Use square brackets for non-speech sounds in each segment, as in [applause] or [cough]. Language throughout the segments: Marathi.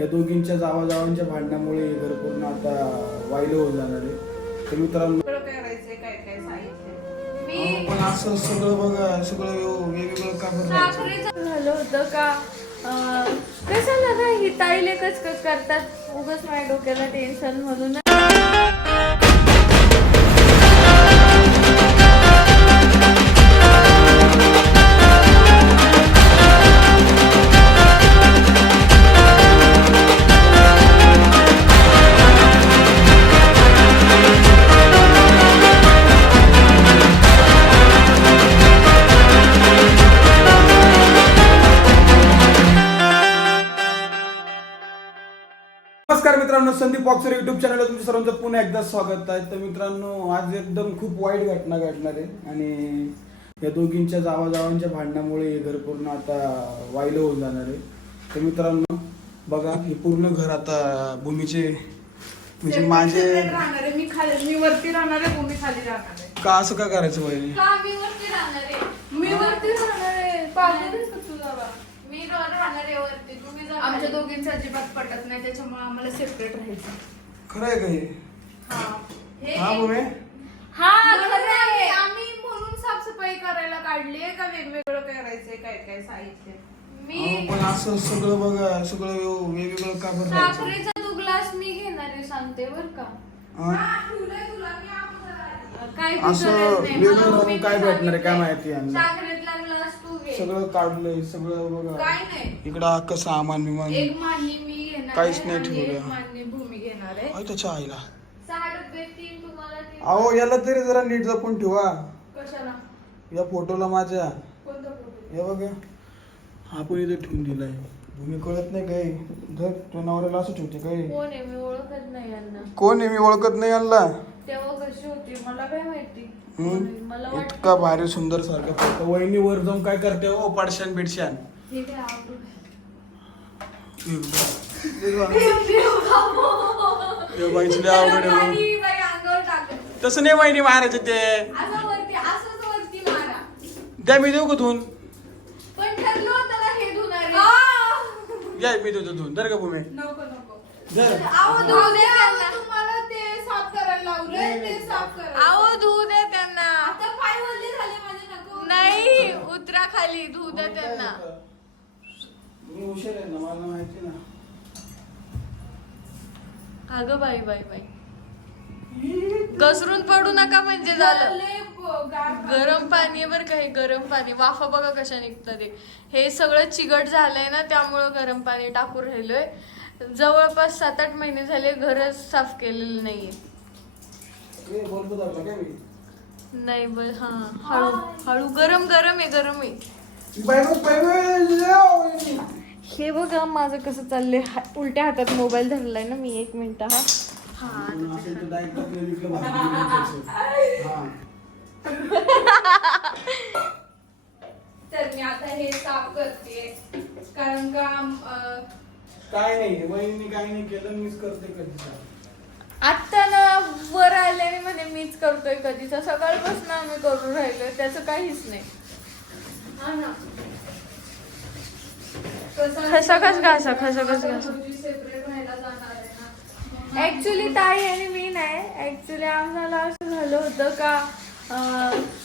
या दोघींच्या जावाजावांच्या भांडणामुळे हे घर पूर्ण आता वाहिलं होऊन जाणार आहे. तर मित्रांनो काय काय पण असं सगळं बघा सगळं वेग- वेगवेगळं का झालं होतं का? अं, कशाला ही ताईले कचकच करतात. उगाच माझ्या डोक्याला टेन्शन म्हणून. मित्रांनो संदीप बॉक्सर युट्यूब चॅनलवर तुमच्या सर्वांचं पुन्हा एकदा स्वागत आहे. तर मित्रांनो आज एकदम खूप वाईट घटना घडणार आहे आणि या दोघींच्या जावाजावांच्या भांडणामुळे हे घर पूर्ण आता वाहिलं होऊन जाणार आहे. तर मित्रांनो बघा हे पूर्ण घर आता भूमीचे म्हणजे माझे राहणार आहे. मी खाली मी वरती राहणार आहे तुम्ही खाली राहणार आहे. का असं का करायचं वहिनी का मी वरती राहणार आहे? मी वरती राहणार बाबा मी राहणार आहे वरती तुम्ही आमच्या. दोघींचं अजिबात पटत नाही त्याच्यामुळे आम्हाला सेपरेट राहायचं खरं आहे का हे हा हे हा भूमी हा म्हणून खरं आम्ही आहे. आम्ही म्हणून साफसफाई करायला काढली आहे का वेगवेगळं करायचंय काय काय सांगितलंय मी पण असं सगळं बघा सगळं वेग- वेगवेगळं का बरं राहायचं? साखरेचा तू ग्लास मी घेणार आहे सांगते बर का हा? हा, ठेवलंय तुला मी अगोदर आली. काय असं. वेगळं राहून काय भेटणार आहे, काय. माहिती यांना? घे सगळं काढलंय सगळं बघा. काय नाही. इकडं अख्खं सामान एक मी घेणार काहीच आहे नाही आणि ठेवलं. एक भूमी घेणार आहे. त्याच्या आईला. सहा डबे तीन तुम्हाला तीन अहो याला तरी जरा नीट जपून ठेवा. कशाला? या फोटोला माझ्या. कोणता photo? हे बघा. आपण इथे ठेवून दिलाय. भूमी कळत नाही काय? जर तो नवऱ्याला असं ठेवते काय? कोण आहे? मी ओळखत नाही यांना. कोण आहे? मी ओळखत नाही यांना. तेव्हा कशी होती? मला काय माहिती? हम्म? मला इतका भारी सुंदर सारखा फोटो वहिनी वर जाऊन काय करते ओ पाडशान बिडशान. ठीक आहे? आवडू हे बाईची लय आवड आहे हो. पाणी बाई अंगावर टाकत तसं नाही वहिनी मारायचं ते. असं वरती असंच वरती मारा. द्या मी देऊ का धुवून? पण ठरलं होतं ना हे धुणार. आहे. या मी देतो धुवून. दर का भूमी? नको नको. जर आहो धुऊ दे त्यांना. तुम्हाला ते साफ करायला लावलंय ते साफ करा आहो धुऊ दे त्यांना. नाही उतरा खाली धुऊ दे त्यांना. मी हुशार आहे ना मला माहिती ना. अगं बाई बाई बाई. घसरून पडू नका म्हणजे झालं. गरम पाणी आहे बरं का हे गरम पाणी. वाफा बघा कशा निघतात ते हे सगळं चिकट झालंय ना त्यामुळं गरम पाणी टाकून राहिलोय. जवळपास सात आठ महिने झाले घरच साफ केलेलं नाहीये ए, बोलतो दाखला काय मी नाही बर हा. हळू हळू. गरम गरम आहे गरम आहे. हे बघा माझं कसं चाललंय. उलट्या हातात मोबाईल धरलाय ना मी एक मिनिट हा. [laughs] तर मी आता हे साफ करते. कारण का काय नाही वहिनी काय नाही केलं मीच करते कधी आता ना वर आल्याने म्हणे मीच करतोय कधीचा. सकाळपासून आम्ही करून राहिलोय त्याचं काहीच नाही. हा. कसं खसखस घासा, खसखस घासा. ऍक्च्युली ताई आणि मी नाही. ऍक्च्युली आम्हाला असं झालं होतं का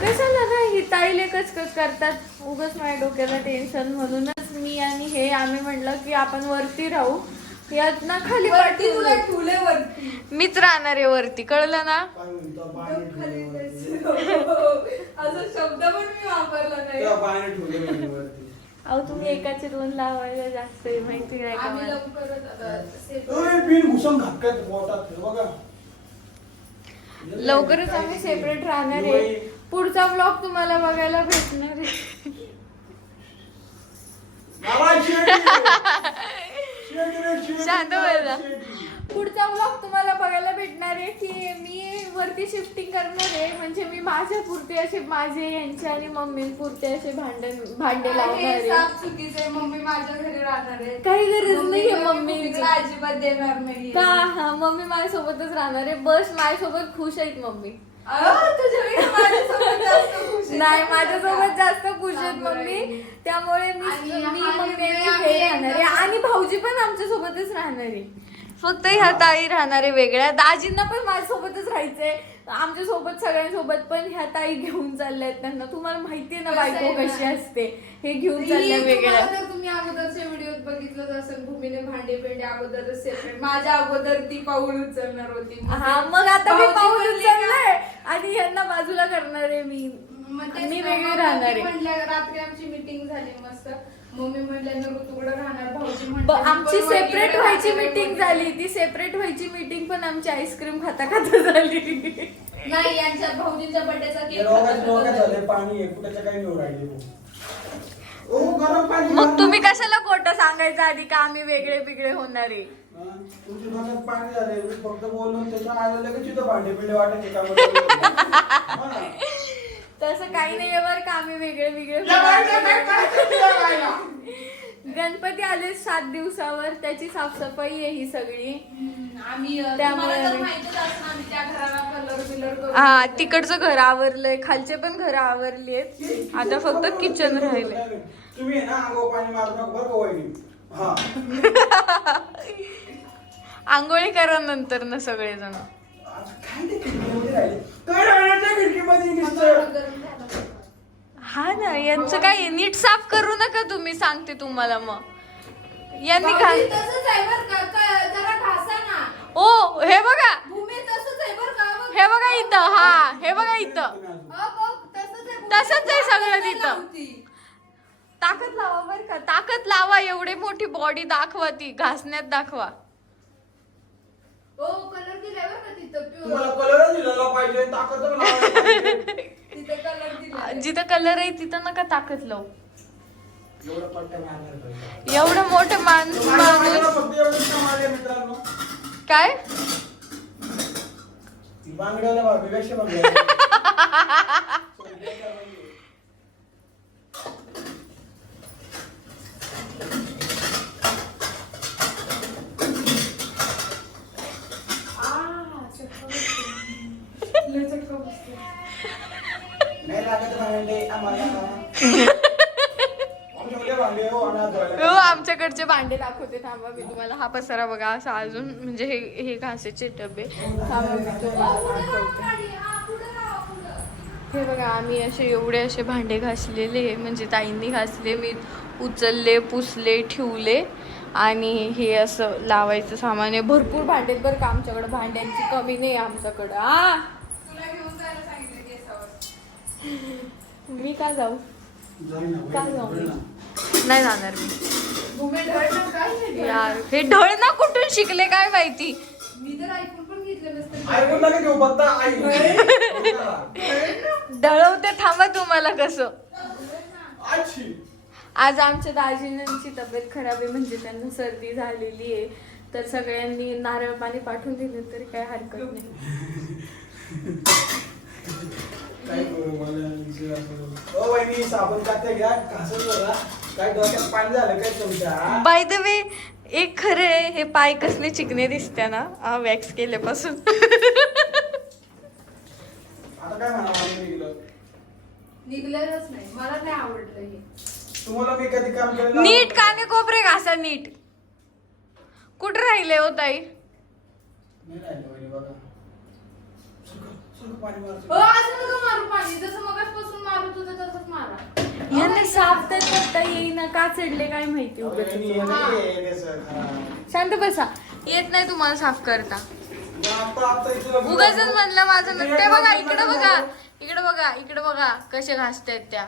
कशाला ना ही ताईले कचकच करतात? उगाच माझ्या डोक्याला टेन्शन म्हणूनच मी आणि हे आम्ही म्हटलं की आपण वरती राहू. यात ना खाली वरती तुला. ठेवले वरती मीच राहणार आहे वरती कळलं ना काय म्हणतो पाणी खाली ठेवलं वरती. तेच. असा शब्द पण मी वापरला नाही तेव्हा पाणी ठेवलं वहिनी वरती. अहो तुम्ही एकाचे दोन लावायला जास्त आहे, माहिती आहे का आम्ही मला? लवकरच आता separate. ओय, पिन घुसून घातकायत पोटात हे बघा लवकरच आम्ही सेपरेट राहणार आहे पुढचा ब्लॉग तुम्हाला बघायला भेटणार आहे बाबा. [laughs] शांत. शेडी. पुढचा ब्लॉग तुम्हाला बघायला भेटणार आहे की मी वरती शिफ्टिंग करणार आहे. म्हणजे मी माझ्या पुरते असे माझे यांचे आणि मम्मी पुरते असे भांडण भांडे लावणार आहे. साफ चुकीचं आहे. मम्मी माझ्या घरी राहणार आहे. काही गरज नाहीये मम्मीला मम्मी मी कुठेतरी अजिबात देणार नाही का? हा मम्मी माझ्यासोबतच राहणार आहे. बस माझ्यासोबत खुश आहेत मम्मी. अहो, माझ्यासोबत आहे. नाही माझ्यासोबत जास्त खुश आहेत मम्मी. त्यामुळे मी आणि मी हा निर्णय नेहमी आम्ही हे राहणार आहे आणि भाऊजी पण आमच्या सोबतच राहणार आहे. फक्त ह्या ताई राहणार आहे वेगळ्या. दाजींना पण माझ्यासोबतच राहायचंय. आमच्यासोबत सगळ्यांसोबत पण ह्या ताई घेऊन चालल्यात त्यांना. तुम्हाला माहितीये ना कसं आहे बायको ना? कशी असते. हे घेऊन ही तुम्हाला वेगळ्या. जर तुम्ही अगोदरच्या व्हिडिओत बघितलं असेल भूमीने भांडे पेंडे अगोदर सेपरेट. माझ्या अगोदर ती पाऊल उचलणार होती. हा मग आता मी भाऊजी पाऊल का? उचललंय. आणि यांना बाजूला करणार आहे मी. मग तेच मी ना, वेगळी मग राहणार आहे. रात्री आमची मीटिंग झाली मस्त. मम्मी म्हणल्या तुकडं राहणार? भाऊजी ब- म्हणले आमची सेपरेट व्हायची मीटिंग. झाली. ती सेपरेट व्हायची मीटिंग पण आमची आईस्क्रीम खाता खाता झाली. नाही यांच्या भाऊजींच्या बर्थडेचा केक पाणी आहे. काही निवड राहिले ओ गरम पाणी मग तुम्ही कशाला खोटं सांगायचं आधी का आम्ही वेगळे बिगळे होणार आहे? हा, तुमच्या डोक्यात पाणी झालंय मी फक्त बोललो त्याच्या आईला लगेच तिथं भांडे पिंडे वाटायचे का तसं काही नाही बरं का आम्ही वेगळे वेगळे? गणपती आले सात दिवसावर त्याची साफसफाई आहे ही सगळी. हम्म, आम्ही अ, त्यामुळे तुम्हाला तर आम्ही- माहितच असणार आम्ही त्या घराला कलर बिलर करून हा तिकडचं घर आवरलंय खालचे पण घर आवरली आहेत. आता फक्त किचन राहिले तुम्ही हा. आंघोळी करा नंतर ना सगळेजण. हा ना यांचं काय नीट साफ करू नका तुम्ही सांगते तुम्हाला मग यांनी घा भाऊजी, तसंच आहे बरं का का- जरा घासा ना ओ हे बघा भूमी तसंच आहे बरं का बघ. हे बघा इथं हा हे बघा इथं. अ, बघ, तसंच आहे भूमी. तसंच आहे सगळं तिथं. लावती. ताकद लावा बर का ताकद लावा एवढी मोठी बॉडी दाखवा ती घासण्यात दाखवा हो कलर दिलाय बरं का तिथं तुम्हाला प्युअर कलर दिलेला पाहिजे ताकद पण लावायला पाहिजे. तिथं कलर दिलाय जिथं कलर आहे तिथं नका ताकद लावू एवढं पट्ट्या मारणार पाहिजे. एवढं मोठं माणूस माझ्या मागेला माणूस फक्त एवढंच काम आलंय मित्रांनो काय ती बांगड्याला बांगड्या. [laughs] नाही लागत भांडे आम्हाला आमच्याकडे भांडे [laughs] हो आमच्याकडचे भांडे दाखवते थांबा मी तुम्हाला. हा पसारा बघा असा अजून म्हणजे हे हे घासेचे डबे. थांबा मी तुम्हाला दाखवते हे बघा आम्ही असे एवढे असे भांडे घासलेले म्हणजे ताईंनी घासले मी उचलले पुसले ठेवले. आणि हे असं लावायचं सामान आहे. भरपूर भांडे आहेत बरं का आमच्याकडे. भांड्यांची कमी नाही आहे आमच्याकडं. आ? तुला घेऊन जायला सांगितलं केसावर. मी का जाऊ? का जाऊ. नाही जाणार मी. यार हे ढळ ना कुठून शिकले काय माहिती? मी तर ऐकून पण घेतलं नसतं. ऐकून नका घेऊ बद्दा आई. ढळवते थांबा तुम्हाला कसं. आजी आमच्या दाजींची तब्येत खराब आहे म्हणजे त्यांना सर्दी झालेली आहे. तर सगळ्यांनी नारळ पाणी पाठवून दिलं तरी काय हरकत नाही. बाय द वे एक खरं आहे हे पाय कसले चिकने दिसते ना? वॅक्स केल्यापासून. निघलं. निघलेलंच नाही. मला नाही आवडलं हे. तुम्हाला मी कधी काम केलं नीट काने कोपरे घासा नीट. कुठे राहिले हो ताई? नाही राहिलं वहिनी बघा सगळं सगळं पाणी हो मारतो असं नका मारू पाणी. जसं मगाचपासून मारत होतं तसंच मारा. यांना साफ तर करता येईना. का चढले काय माहिती उगाच. वहिनी, हे. नाही आहे असं खराब. शांत बसा. येत नाही तुम्हाला साफ करता. मग आता- आता इथे लग्न उगाच. म्हणलं माझं नसते बघा इकडे बघा. इकडे बघा इकडे बघा कसे घासतायत त्या.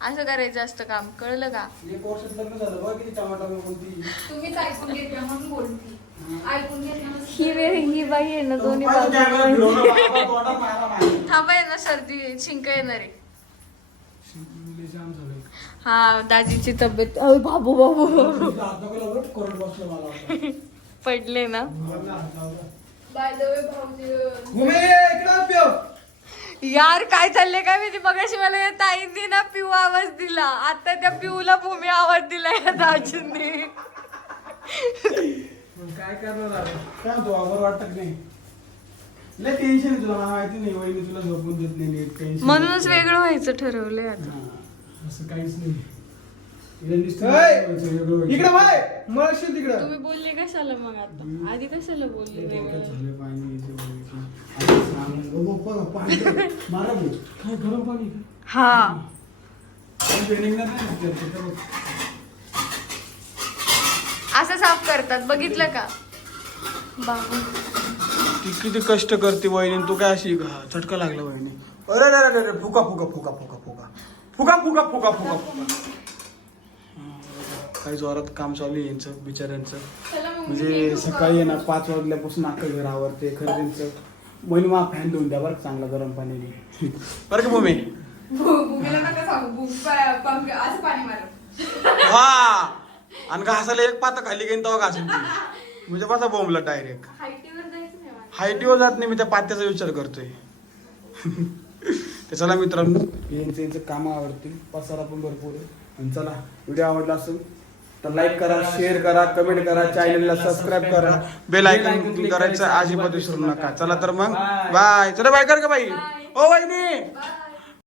असं करायचं असतं काम कळलं का एक वर्षात लग्न झालं बघ किती टमाटा बोलती तुम्हीच ऐकून घेतलं म्हणून बोलती ऐकून. ही वे ही बाई आहे ना दोन्ही. थांबा आहे ना सर्दी शिंक येणार आहे लय जाम झालंय. हा दाजीची तब्येत अहो, बाबू बाबू. पडले ना. बाय द वे भाऊजी इकडं. यार काय चाललंय काय माहिती? मगाशी मला या ताईंनी ना पिऊ आवाज दिला. आता त्या पिऊला भूमी आवाज दिला या दाजींनी. काय करणार? काय म्हणतो, आवर वाटत नाही. लय टेन्शन आहे तुला मला माहिती नाही वहिनी तुला झोपून देत नाही टेन्शन म्हणूनच वेगळं व्हायचं ठरवलंय आता. असं काहीच नाही. इकडे बाय! तिकडं. तुम्ही बोलले कशाला मग आता? आधी कशाला बोलले वेगळं हा ते ते, ते. असं साफ करतात बघितलं का? बाबू. ती किती कष्ट करते वहिनी तू काय अशी झटका लागला वहिनी. अरे अरे अरे अरे फुका फुका फुका फुका फुका. फुका फुका फुका फुका फुका. काही जोरात काम चालू आहे यांचं बिचाऱ्यांचं. म्हणजे सकाळी आहे ना पाच वाजल्यापासून अख्खं घर आवरते खरं त्यांचं वहिनी मा फॅन देऊन द्या बरं का चांगला गरम पाण्याने बरं का भूमी? भू- भूमीला नका सांगू भूमी पा- पंख असं पाणी मार. हा. आणि घासाला एक पाता खाली घेईन तेव्हा घासून ती. म्हणजे बसा बोंबला डायरेक्ट हायटीवर जायचं नाही मला. हायटीवर जात नाही मी त्या पात्याचा विचार करतोय. तर चला मित्रांनो. यांचं यांचं कामं आवडतील. पसारा पण भरपूर आहे. आणि चला व्हिडिओ आवडला असेल तर लाईक करा शेअर करा कमेंट करा चॅनलला सबस्क्राईब करा. बेल आयकॉन करायचं अजिबात विसरू नका. चला तर मग. बाय चला बाय कर का बाई. ओ वहिनी.